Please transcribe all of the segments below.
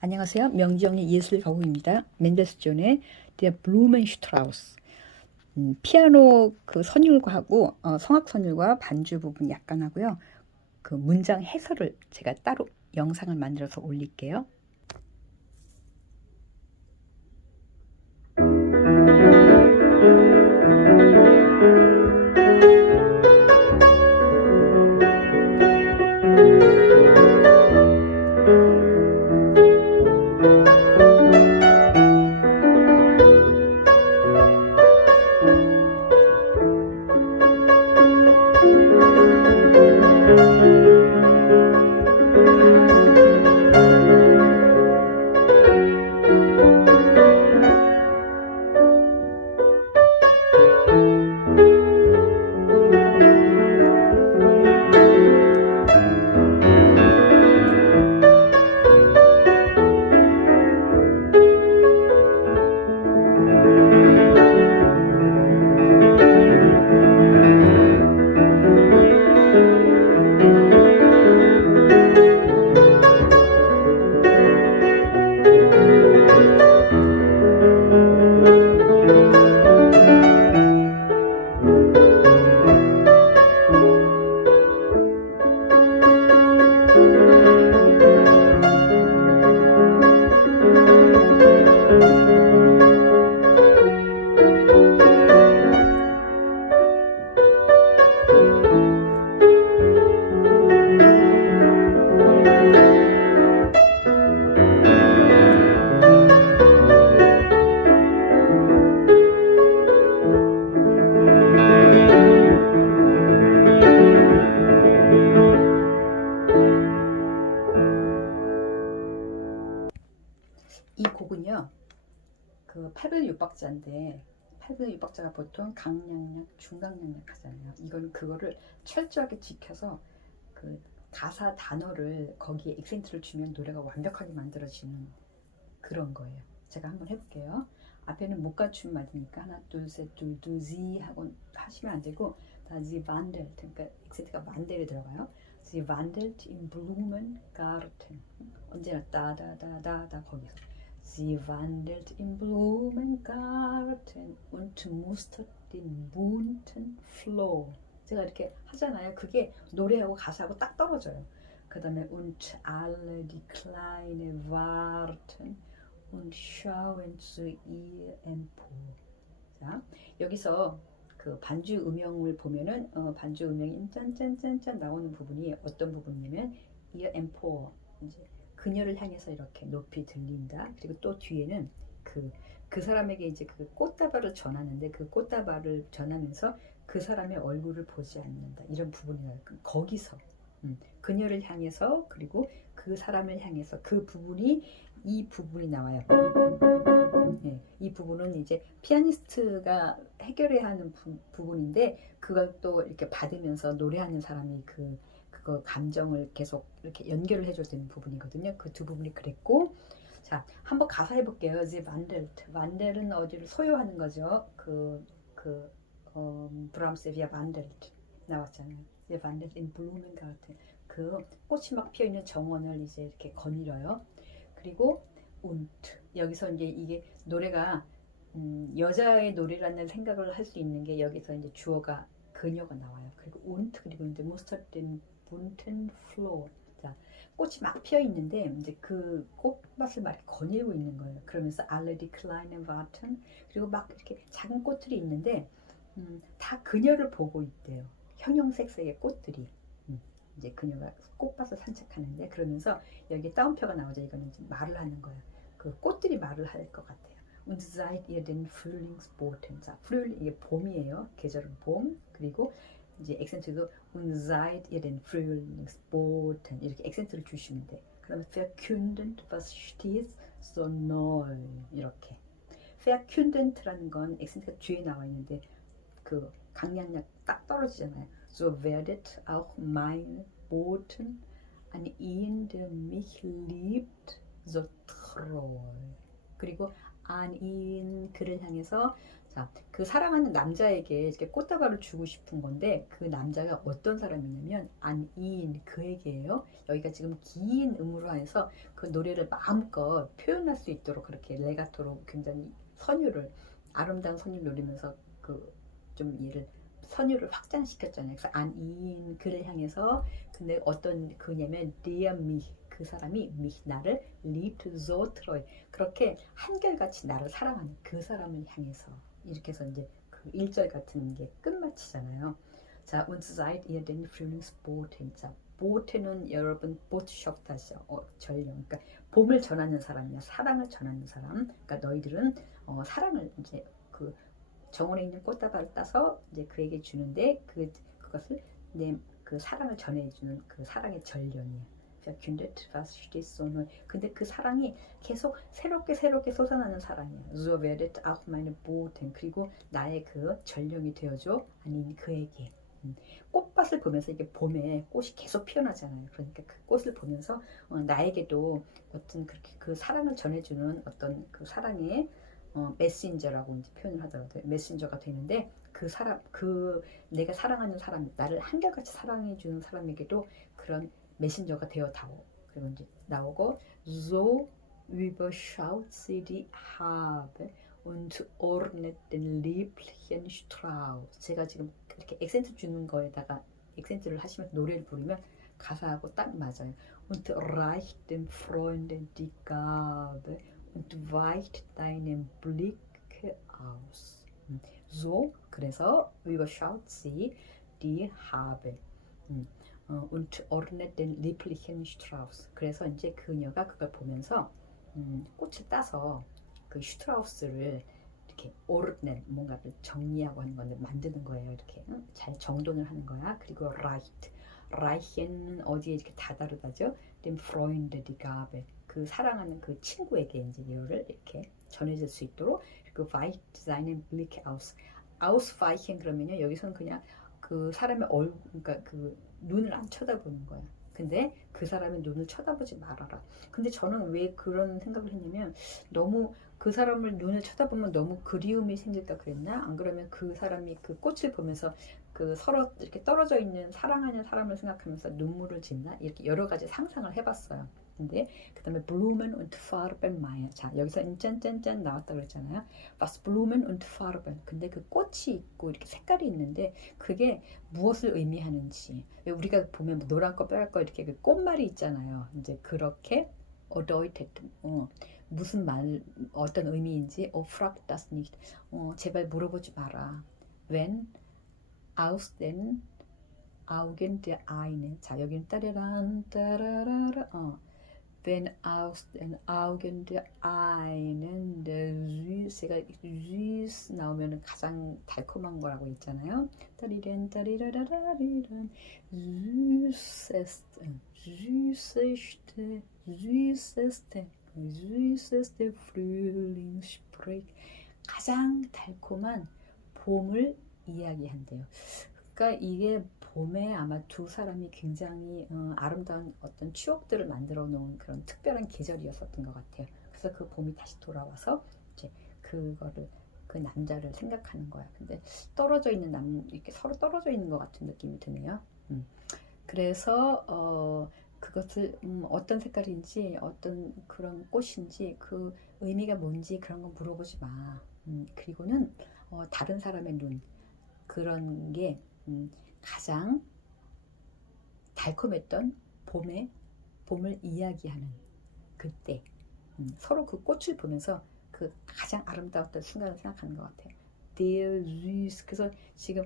안녕하세요. 명지영의 예술 가구입니다. 멘델스존의 Der Blumenstrauß. 음, 피아노 그 선율과하고 어, 성악 선율과 반주 부분 약간 하고요. 그 문장 해설을 제가 따로 영상을 만들어서 올릴게요. 8별 6박자가 보통 강량약, 중강량약 하잖아요. 이건 그거를 철저하게 지켜서 그 가사 단어를 거기에 액센트를 주면 노래가 완벽하게 만들어지는 그런 거예요. 제가 한번 해볼게요. 앞에는 못 갖춘 말이니까 하나 둘셋둘 두지 하고 하시면 안 되고 다지 반델 그러니까 액센트가 만델에 들어가요. Sie wandelt im Blumengarten 언제나 따다다다다 거기서 Sie wandelt im Blumengarten und mustert den bunten Floh. 제가 이렇게 하잖아요. 그게 노래하고 가사하고 딱 떨어져요. 그 다음에 und alle die kleine warten und schauen zu ihr empor. 자, 여기서 그 반주 음영을 보면은 어, 반주 음영이 짠짠짠짠 나오는 부분이 어떤 부분이냐면 ihr empor 이제 그녀를 향해서 이렇게 높이 들린다. 그리고 또 뒤에는 그, 그 사람에게 이제 그 꽃다발을 전하는데 그 꽃다발을 전하면서 그 사람의 얼굴을 보지 않는다. 이런 부분이 나와요. 그럼 거기서 음, 그녀를 향해서 그리고 그 사람을 향해서 그 부분이 이 부분이 나와요. 네, 이 부분은 이제 피아니스트가 해결해야 하는 부, 부분인데 그걸 또 이렇게 받으면서 노래하는 사람이 그 그 감정을 계속 이렇게 연결을 해줘야 되는 부분이거든요. 그 두 부분이 그랬고, 자 한번 가사 해볼게요. 이제 만델트, 만델은 어디를 소유하는 거죠. 그 그 어, 브람스의 비아 만델트 나왔잖아요. 이제 만델트 인 블루멘 같은 그 꽃이 막 피어 있는 정원을 이제 이렇게 거닐어요. 그리고 운트 여기서 이제 이게 노래가 음, 여자의 노래라는 생각을 할 수 있는 게 여기서 이제 주어가 그녀가 나와요. 그리고 운트 그리고 이제 모스터된 bunten Floor. 자, 꽃이 막 피어 있는데 이제 그 꽃밭을 막 거닐고 있는 거예요. 그러면서 die kleinen Warten 그리고 막 이렇게 작은 꽃들이 있는데 음, 다 그녀를 보고 있대요. 형형색색의 꽃들이. 음, 이제 그녀가 꽃밭을 산책하는데 그러면서 여기 따옴표가 나오죠. 이거는 말을 하는 거예요. 그 꽃들이 말을 할 것 같아요. Und seid ihr den Frühlingsboten? 자, 프릴 이게 봄이에요. 계절은 봄. 그리고 이제 액센트도 und seid ihr den Frühlingsboten 이렇게 액센트를 주시면 돼. 그러면 verkündend was steht so neu 이렇게. verkündend라는 건 액센트가 뒤에 나와 있는데 그 강약약 딱 떨어지잖아요. So werdet auch meine Boten an ihn, der mich liebt, so treu. 그리고 아닌 그를 향해서 자, 그 사랑하는 남자에게 이렇게 꽃다발을 주고 싶은 건데 그 남자가 어떤 사람이냐면 안인 그에게예요. 여기가 지금 긴 음으로 해서 그 노래를 마음껏 표현할 수 있도록 그렇게 레가토로 굉장히 선율을 아름다운 선율 노리면서 그 좀 얘를 선율을 확장시켰잖아요. 그래서 안인 그를 향해서 근데 어떤 그냐면 me 그 사람이 me 나를 so treu 그렇게 한결같이 나를 사랑하는 그 사람을 향해서 이렇게 해서 이제 그 1절 같은 게 끝마치잖아요. 자, und seid ihr den Frühlingsboten. 자, 보트는 여러분 보트숍 다시요. 어, 전령. 그러니까 봄을 전하는 사람이야. 사랑을 전하는 사람. 그러니까 너희들은 어, 사랑을 이제 그 정원에 있는 꽃다발을 따서 이제 그에게 주는데 그 그것을 내 그 사랑을 전해주는 그 사랑의 전령이야. Steht so nun. 근데 그 사랑이 계속 새롭게 새롭게 솟아나는 사랑이야. Auch meine Boten. 그리고 나의 그 전령이 되어줘. 아닌 그에게. 음. 꽃밭을 보면서 이게 봄에 꽃이 계속 피어나잖아요. 그러니까 그 꽃을 보면서 어, 나에게도 어떤 그렇게 그 사랑을 전해주는 어떤 그 사랑의 어, 메신저라고 이제 표현을 하더라고요. 메신저가 되는데 그 사람, 그 내가 사랑하는 사람, 나를 한결같이 사랑해주는 사람에게도 그런 메신저가 되어 다오. 그리고 이제 나오고 so überschaut sie die Habe und ordnet den lieblichen Strauß. 제가 지금 이렇게 액센트 주는 거에다가 액센트를 하시면서 노래를 부르면 가사하고 딱 맞아요. und reicht dem Freunde die Gabe und weicht deinen Blick aus. 음, So 그래서 überschaut sie die Habe. 음, 어, und ordnet den lieblichen Strauß. 그래서 이제 그녀가 그걸 보면서 음, 꽃을 따서 그 슈트라우스를 이렇게 ordnet 뭔가를 정리하고 하는 건데 만드는 거예요. 이렇게 응? 잘 정돈을 하는 거야. 그리고 right, reichen 어디에 이렇게 다다르다죠. Freunde die Gabe 그 사랑하는 그 친구에게 이제 이거를 이렇게 전해질 수 있도록 그리고 weicht seinen Blick aus. ausweichen 그러면요 여기서는 그냥 그 사람의 얼굴 그러니까 그 눈을 안 쳐다보는 거야. 근데 그 사람의 눈을 쳐다보지 말아라. 근데 저는 왜 그런 생각을 했냐면 너무 그 사람을 눈을 쳐다보면 너무 그리움이 생길까 그랬나? 안 그러면 그 사람이 그 꽃을 보면서 그 서로 이렇게 떨어져 있는 사랑하는 사람을 생각하면서 눈물을 짓나? 이렇게 여러 가지 상상을 해봤어요. 근데 그 다음에 Blumen und Farben Maya. 자 여기서 짠짠짠 나왔다 그랬잖아요. Was Blumen und Farben. 근데 그 꽃이 있고 이렇게 색깔이 있는데 그게 무엇을 의미하는지. 왜 우리가 보면 뭐 노란 거 빨간 거 이렇게 그 꽃말이 있잖아요. 이제 그렇게 어더이테트. 어, 무슨 말 어떤 의미인지. 어 frag das nicht. 어 제발 물어보지 마라. Wenn aus den Augen der einen. 자 여기는 따라란 따라라라. 어. Wenn aus den Augen der einen der süß가 süß 나오면 가장 달콤한 거라고 있잖아요. 따리렌 따리라라라리란 süßeste süßeste süßeste süßeste Frühlingssprich 가장 달콤한 봄을 이야기한대요. 그러니까 이게 봄에 아마 두 사람이 굉장히 어, 아름다운 어떤 추억들을 만들어 놓은 그런 특별한 계절이었었던 것 같아요. 그래서 그 봄이 다시 돌아와서 이제 그거를 그 남자를 생각하는 거야. 근데 떨어져 있는 남 이렇게 서로 떨어져 있는 것 같은 느낌이 드네요. 음. 그래서 어, 그것을 음, 어떤 색깔인지 어떤 그런 꽃인지 그 의미가 뭔지 그런 거 물어보지 마. 음, 그리고는 어, 다른 사람의 눈 그런 게 음, 가장 달콤했던 봄의 봄을 이야기하는 그때 음, 서로 그 꽃을 보면서 그 가장 아름다웠던 순간을 생각하는 것 같아요. Der süß. 그래서 지금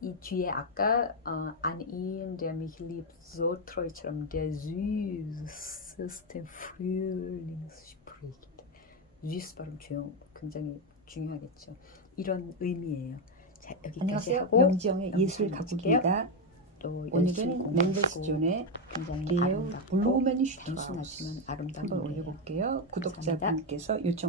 이 뒤에 아까 어, an ihn der mich liebt so treu처럼 der süßeste Frühlingsspricht. süß 발음 중요, 굉장히 중요하겠죠. 이런 의미예요. 자 여기까지 안녕하세요. 하고 명지영의 예술. 가꾸기입니다. 또 오늘은 멘델스존의 굉장히 아름답고 블루맨 단순하지만 아름다운 노래예요. 올려볼게요. 구독자분께서 요청